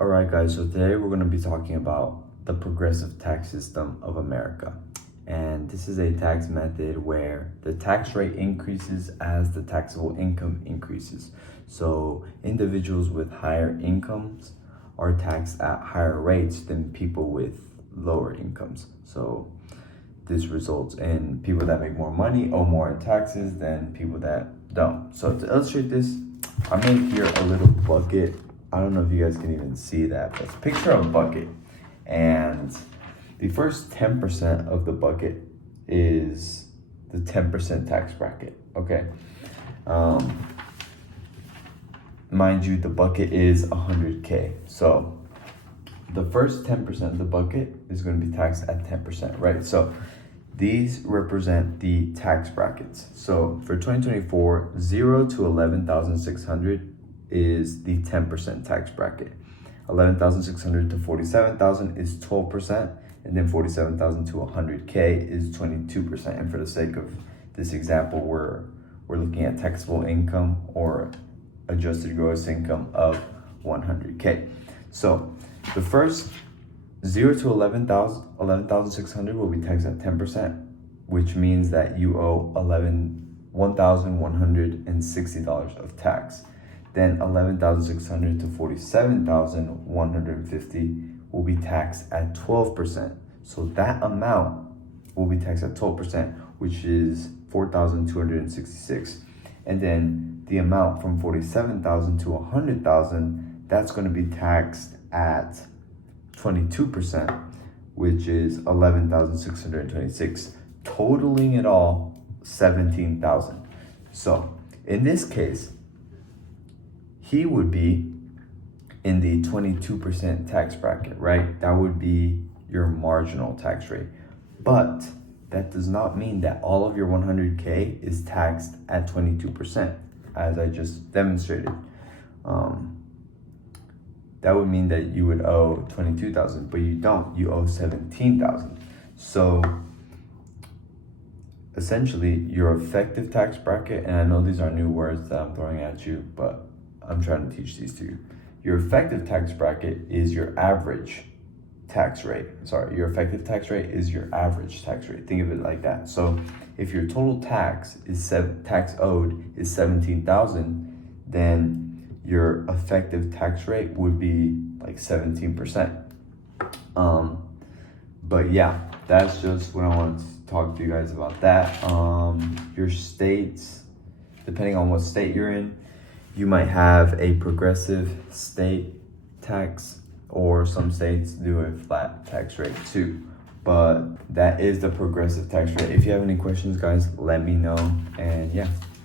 Alright guys, so today we're going to be talking about the progressive tax system of America. And this is a tax method where the tax rate increases as the taxable income increases. So individuals with higher incomes are taxed at higher rates than people with lower incomes. So this results in people that make more money owe more in taxes than people that don't. So to illustrate this, I made here a little bucket. I don't know if you guys can even see that, but picture a bucket, and the first 10% of the bucket is the 10% tax bracket, okay? Mind you, the bucket is 100K. So the first 10% of the bucket is going to be taxed at 10%, right? So these represent the tax brackets. So for 2024, 0 to 11,600 is the 10% tax bracket. 11,600 to 47,000 is 12%, and then 47,000 to 100K is 22%. And for the sake of this example, we're looking at taxable income or adjusted gross income of 100K. So the first 0 to 11,600 will be taxed at 10%, which means that you owe $1,160 of tax. Then 11,600 to 47,150 will be taxed at 12%. So that amount will be taxed at 12%, which is 4,266. And then the amount from 47,000 to 100,000, that's going to be taxed at 22%, which is 11,626, totaling it all 17,000. So in this case, he would be in the 22% tax bracket, right? That would be your marginal tax rate. But that does not mean that all of your 100K is taxed at 22%, as I just demonstrated. That would mean that you would owe 22,000, but you don't. You owe 17,000. So essentially, your effective tax bracket, and I know these are new words that I'm throwing at you, but I'm trying to teach these to you. Your effective tax bracket is your average tax rate. Your effective tax rate is your average tax rate. Think of it like that. So if your total tax owed is 17,000, then your effective tax rate would be like 17%. But yeah, that's just what I wanted to talk to you guys about that. Your states, depending on what state you're in, you might have a progressive state tax, or some states do a flat tax rate too. But that is the progressive tax rate. If you have any questions, guys, let me know. And yeah.